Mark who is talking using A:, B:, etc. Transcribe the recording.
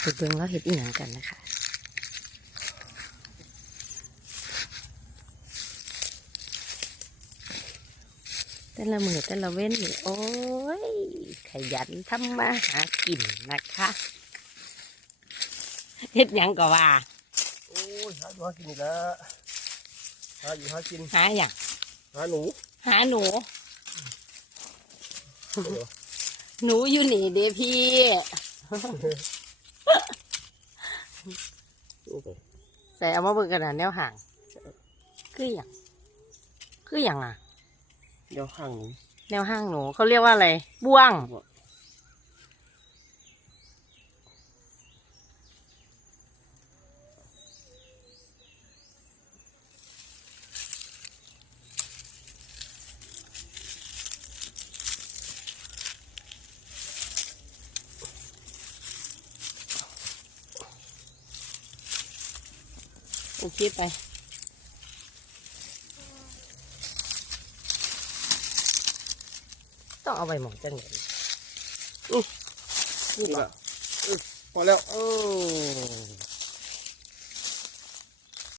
A: ไปเบิ่งแล้วเห็ดอีหยังกันนะคะแต่ละมือแต่ละเว้นนี่โอ้ย ขยันทำมาหากินนะคะเฮ็ดหยังก็ว่า
B: โอ้ยหาอยู่หากินอีกแล้วหาอยู่หากิน
A: หาอย่าง
B: หาหนู
A: หาหนู หนูอยู่นี่เด้พี่ ใส่เอามาเบิ่งกันนะแนวห่าง คืออย่าง คืออย่างอะ
B: เดี๋ยวห่างหนู
A: แนวห้างหนูเขาเรียกว่าอะไร บ้วง โอเคไปต้องเอาไปหมองจังเลย
B: นี่แหละเออพอแล้ว
A: โอ้